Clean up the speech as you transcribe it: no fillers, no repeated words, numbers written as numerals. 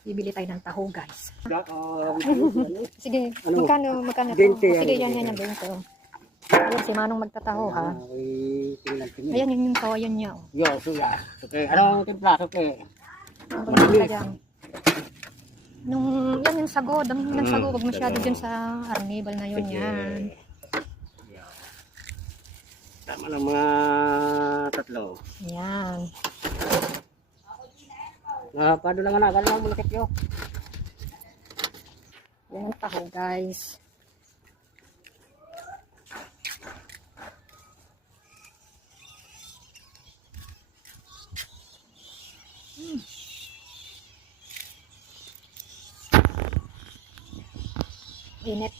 Bibili tayo ng taho, guys. Sige, Ano? magkano to? 20, Sige, ano, yan, 20. Ayan, si Manong magtataho, ha? Tingnan. Ayan, yun yung kawayan niya, oh. Yo, suya. Okay, anong timpla? Okay. Ang pagkita dyan. Yan yung sago, dami ng sago. Huwag masyado sago. dyan sa arnibal na yun, Sige. yan. Tama lang mga tatlo. Yan. Pado lang na, kala mo lakit yo. Yan ang taho, guys. Init.